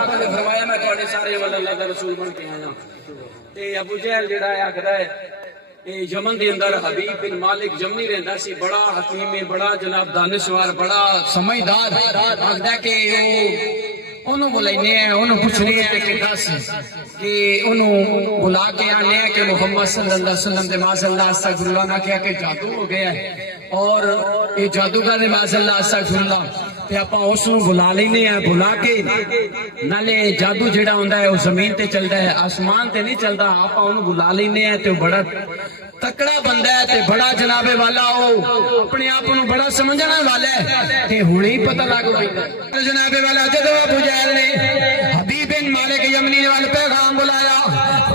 آقا نے فرمایا میں تواڈے سارے ول اللہ دا رسول بن کے آیا تے ابو جہل جڑا ہے آکھدا ہے یمن دے اندر حبیب بن مالک یمنی رہندا سی بڑا حکیم بڑا جناب دانشور بڑا سمجھدار آکھدا کہ انہوں بلائنے ہیں انہوں پوچھنے ہیں کہ دس کہ انہوں بلا کے آنے ہیں کہ محمد صلی اللہ علیہ وسلم دے معاذ اللہ استغفر اللہ نہ کیا کہ جادو ہو گیا ہے اور یہ جادوگر دے معاذ اللہ استغفر اللہ تے اپا اس نو بلا لینے ہیں بلا کے نالے جادو جڑا ہوندا ہے وہ زمین تے چلدا ہے آسمان تے نہیں چلدا اپا انہوں بلا لینے ہیں تے بڑا تکڑا بندہ ہے تے بڑا جناب والا ہو اپنے آپ کو بڑا سمجھنا والا ہے تے ہنے ہی پتہ لگ ویندا جناب والا جدوں ابو جہل نے حبیب بن مالک یمنی وال پیغام بلایا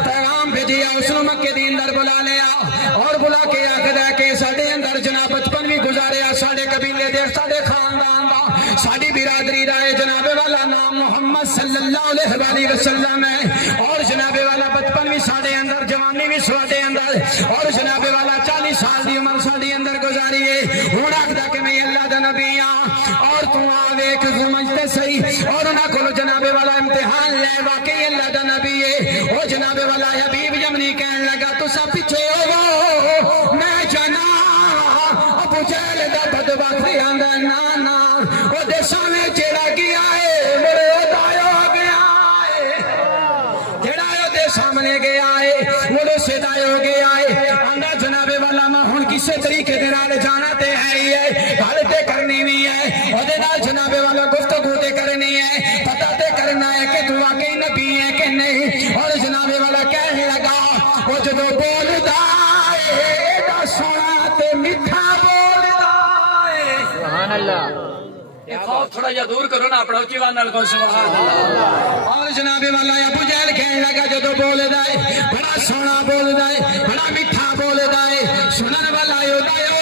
پیغام بھیجیا اس نے مکے دے اندر بلا لیا اور بلا کے آکھدا کہ ساڈے اندر جناب بچپن بھی گزاریا ساڈے قبیلے دے ساڈے خاندان دا ساڈی برادری دا ہے جناب والا نام محمد صلی اللہ علیہ وسلم ہے اور جناب والا بچپن بھی ساڈے اندر جوانی بھی ساڈے اندر اور جناب والا 40 سال دی عمر ساڈے اندر گزاری ہے ہن آکھدا کہ میں اللہ دا نبی ہاں اور تو آ ویکھ سمجھتے صحیح اور انہاں کولو جناب والا امتحان لے واقعی اللہ دا نبی ہے او جناب والا حبیب یمنی کہن لگا تساں پیچھے ہو میں جانا ابو جہل دا بدبخت آندا نا نا او دے سامنے جڑا گیا ہے میرے اودایا گیا ہے جڑا او دے سامنے گیا ہے وہ سیدھا ہو گیا ہے آندا جناب والا میں ہن کسے طریقے دے نال جانا تے ہے ہی ہے گل تے کرنی نہیں ہے او دے نال جناب والا گفتگو تے کرنی ہے پتہ تے کرنا ہے کہ تو واقعی نبی ہے کہ نہیں اور جناب والا کہنے لگا وہ جدوں بولدا ہے دا سونا تے میٹھا بولدا ہے سبحان اللہ خوف تھوڑا جا دور کرو نا اپنا اچھی وان نال کو سبحان اللہ اور جناب والا ابو جہل کہنے لگا جدوں بولدا ہے بڑا سونا بولدا ہے بڑا میٹھا بولدا ہے سنن والا ہو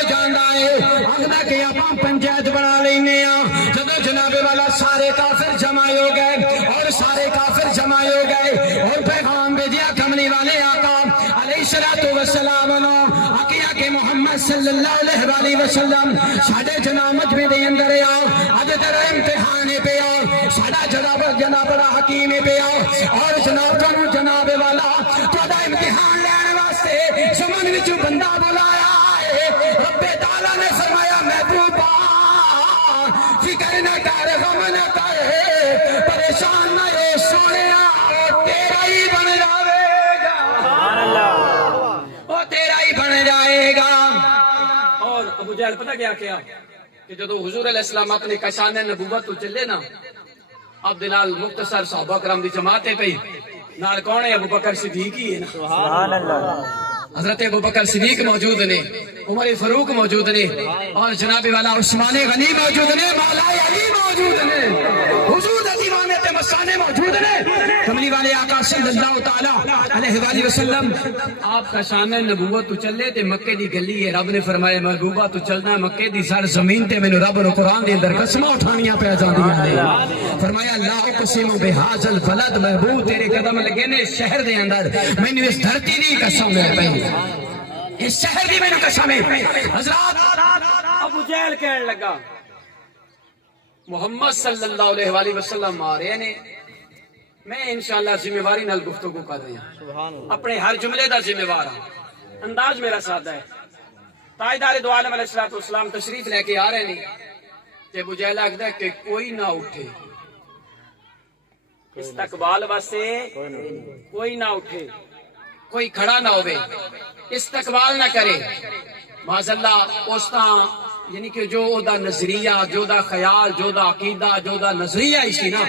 جاندا ہے آکھدا کہ اپاں پنچایت بنا لینے ہاں جدوں جناب والا سارے کافر جمع ہو گئے اور سارے کافر جمع ہو گئے اور پیغام بھیجیا کملی والے آقا علیہ الصلوۃ والسلام نے آکھیا کہ محمد صلی اللہ علیہ وسلم ساڈے جناب مجمع دے اندر آ اج تیرا امتحان پہ آ ساڈا جناب بڑا حکیم پہ آ اور جناب تانوں جناب والا تہاڈا امتحان لین واسطے زمان وچ بندہ بلایا ہے رب تعالی نے فرمایا محبوبا فکر نہ کر غم نہ کر پریشان نہ ہو سونیا تیرا ہی بن جاوے گا سبحان اللہ وہ تیرا ہی بن جائے گا اور ابو جہل پتہ کیا کہ جدو حضور علیہ السلام اپنے کشان نبوت تو چلے نا اب دلال مختصر صحابہ کرام دی جماعتیں پہ نال کون ہے ابو بکر صدیق ہی ہے نا سبحان اللہ حضرت ابو بکر صدیق موجود نے عمر فاروق موجود نے اور جناب والا عثمان غنی موجود نے مولا علی موجود نے حضور دیوانے تے مسانے موجود نے کملی والے آقا صلی اللہ تعالی علیہ وآلہ وسلم آپ کا شان نبوت تو چلے تے مکے دی گلی ہے رب نے فرمایا محبوبہ تو چلنا مکے دی سر زمین تے مینوں رب نے قرآن دے اندر قسماں اٹھانیاں پہ جاندیاں نے فرمایا لا اقسم بہذا البلد محبوب تیرے قدم لگے نے شہر دے اندر مینوں اس دھرتی دی قسم ہے پئی اس شہر دی مینوں قسم ہے حضرات ابو جہل کہنے لگا محمد صلی اللہ علیہ وآلہ وسلم آ رہے نے میں انشاءاللہ ذمہ داری نال گفتگو کر رہا ہوں اپنے ہر جملے دا ذمہ دار ہوں انداز میرا سادہ ہے تاجدار دو عالم علیہ الصلوۃ والسلام تشریف لے کے آ رہے نے تے ابو جہل آکھدا کہ کوئی نہ اٹھے استقبال واسطے کوئی نہ اٹھے کوئی کھڑا نہ ہوئے استقبال نہ کرے معاذ اللہ اس طرح یعنی کہ جو دا نظریہ جو دا خیال جو دا عقیدہ جو دا نظریہ اسی نا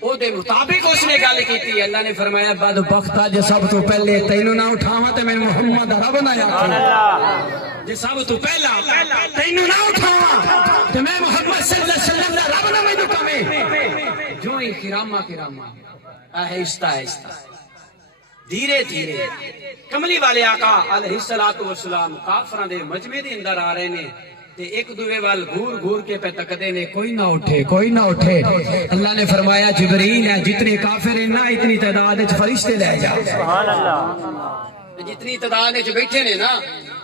او دے مطابق اس نے گل کیتی اللہ نے فرمایا بدبخت جے سب تو پہلے تینوں نہ اٹھاواں تے میں محمد رب نہ سبحان اللہ جے سب تو پہلا تینوں نہ اٹھاواں تے میں محمد صلی اللہ علیہ وسلم دا رب نہ مینوں کمے جو ہی کرامہ آہستہ آہستہ دھیرے دھیرے کملی والے آقا علیہ الصلوۃ والسلام کافراں دے مجمع دے اندر آ رہے نے تے ایک دوے وال گھور گھور کے پہ تکدے نے کوئی نہ اٹھے کوئی نہ اٹھے اللہ نے فرمایا جبرائیل ہے جتنے کافر ہیں نہ اتنی تعداد وچ فرشتے لے جا سبحان اللہ جتنی تعداد وچ بیٹھے نے نا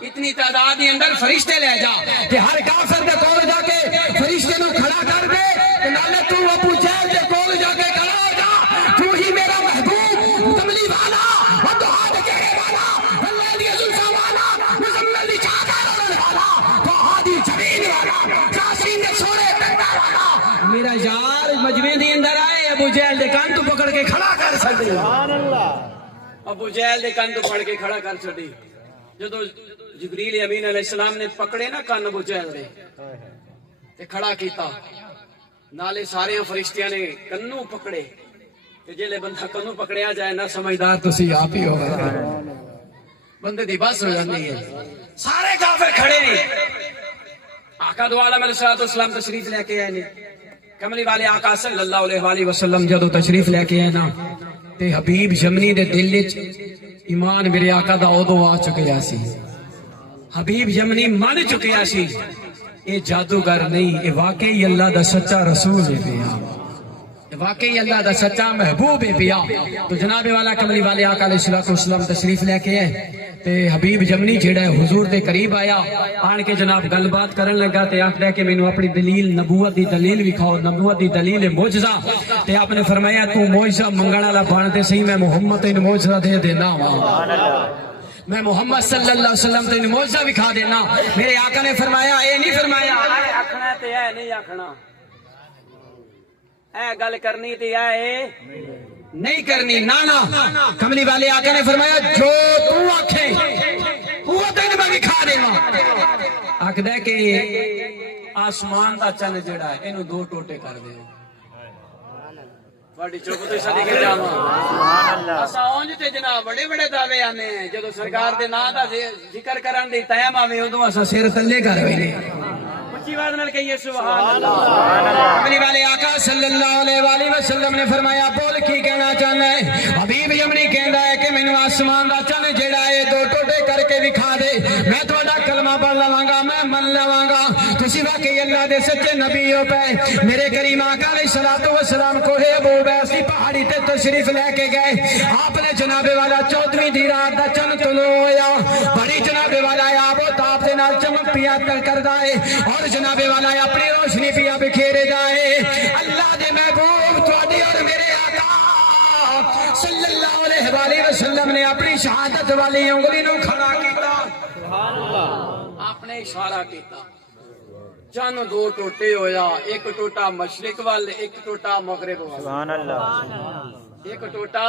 اتنی تعداد دے اندر فرشتے لے جا کہ ہر کافر دے کول جا کے فرشتے نو کھڑا کر دے تے نالے تو ابو جہل دے کول جا کے کھڑا ہو جا ابو جہل دے کان تو پکڑ کے کھڑا کر چھڈی ابو جہل دے کان تو پکڑ کے کھڑا کر چھڈی جدو جبریل امین علیہ السلام نے پکڑے نا کان ابو جہل دے تے کھڑا کیتا نالے سارے فرشتیاں نے کنوں پکڑے کہ جلے بندہ کنوں پکڑیا جائے نہ سمجھدار تسی آپ ہی ہو بندے دی بس ہو جاندی ہے سارے کافر کھڑے نے آقا دو عالم علیہ السلام تشریف لے کے آئے نے کملی والے آقا صلی اللہ علیہ وآلہ وسلم جدو تشریف لے کے آئے نا تے حبیب یمنی دے دل وچ ایمان میرے آقا دا ادو آ چکیا سی حبیب یمنی من چکیا سی یہ جادوگر نہیں یہ واقعی اللہ دا سچا رسول ہے پیا واقعی اللہ دا سچا محبوب ہے پیا تو جناب والا کملی والے آقا علیہ السلام تشریف لے کے آئے تے حبیب یمنی جیڑا ہے حضور دے قریب آیا آن کے جناب گل بات کرن لگا تے آکھدا کہ مینوں اپنی دلیل نبوت دی دلیل وکھاؤ نبوت دی دلیل معجزہ تے آپ نے فرمایا تو معجزہ منگن والا بن تے صحیح میں محمد تینوں معجزہ دے دینا سبحان اللہ میں محمد صلی اللہ علیہ وسلم تینوں معجزہ دکھا دینا میرے آقا نے فرمایا اے نہیں فرمایا اے آکھنا تے اے نہیں آکھنا اے گل کرنی تے اے نہیں کرنی نانا کملی والے آقا نے فرمایا جو تو آکھے وہ تینوں میں دکھا دینا آکھدا کہ آسمان دا چن جڑا ہے اینو دو ٹوٹے کر دیو بڑی چوپ تو ساری کے جاواں سبحان اللہ اساں اونج تے جناب بڑے بڑے دعوے آنے ہیں جدوں سرکار دے نام دا ذکر کرن دی ٹائم آوے اودوں اساں سر تلے کر وینے اونچی آواز نال کہیے سبحان اللہ کملی والے آقا صلی اللہ علیہ وآلہ وسلم نے فرمایا بول کی کہنا چاہنا ہے حبیب یمنی کہندا ہے کہ مینوں آسمان دا چن جیڑا ہے دو ٹوٹے کر کے دکھا دے میں تہاڈا کلمہ پڑھ لواں گا میں من لواں گا تسی واقعی اللہ دے سچے نبی ہو پے میرے کریم آقا علیہ الصلوۃ والسلام کو ہے ابو بیسی پہاڑی تے تشریف لے کے گئے آپ نے جناب والا 14ویں دی رات دا چن طلوع ہویا بڑی جناب والا آب و تاب دے نال چمک پیا کردا ہے اور جناب والا اپنی روشنی پیا بکھیرے جائے اللہ دے محبوب تہاڈی اور میرے آقا صلی اللہ علیہ وآلہ وسلم نے اپنی شہادت والی انگلی نو کھڑا کیتا سبحان اللہ آپ نے اشارہ کیتا چن دو ٹوٹے ہویا ایک ٹوٹا مشرق وال ایک ٹوٹا مغرب وال سبحان اللہ ایک ٹوٹا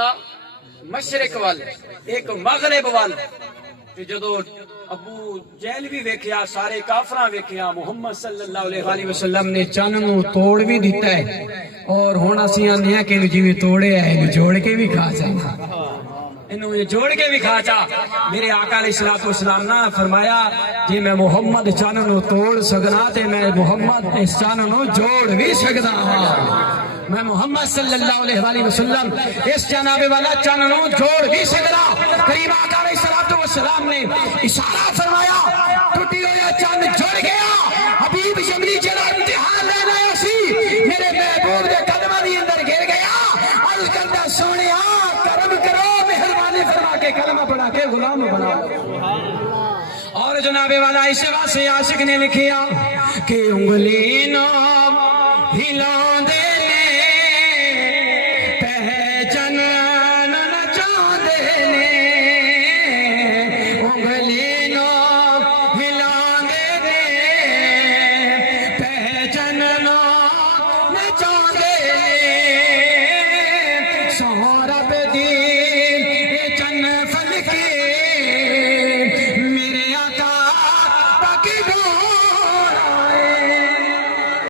مشرق وال ایک مغرب وال تے جدو ابو جہل بھی ویکھیا سارے کافراں ویکھیا محمد صلی اللہ علیہ وآلہ وسلم نے چن نو توڑ بھی دیتا ہے اور ہن اسی آندے ہیں کہ جویں توڑے ہے اینو جوڑ کے بھی کھا جانا انہوں یہ جوڑ کے بھی کھا چاہ میرے آقا علیہ السلام نے فرمایا جی میں محمد چن نو توڑ سکنا تے میں محمد اس چن نو جوڑ بھی سکنا میں محمد صلی اللہ علیہ وآلہ وسلم اس جناب والا چن نو جوڑ بھی سکنا کریم آقا علیہ السلام نے اشارہ فرمایا ٹوٹی ہویا چن جڑ گیا حبیب یمنی جڑا امتحان لینا اسی میرے محبوب دے قدماں دی اندر گر گیا عرض کردا سونیا کرم کرو فرما کے کلمہ پڑھا کے غلام بنا اور جناب والا اس واسطے عاشق نے لکھیا کہ انگلی نہ ہلا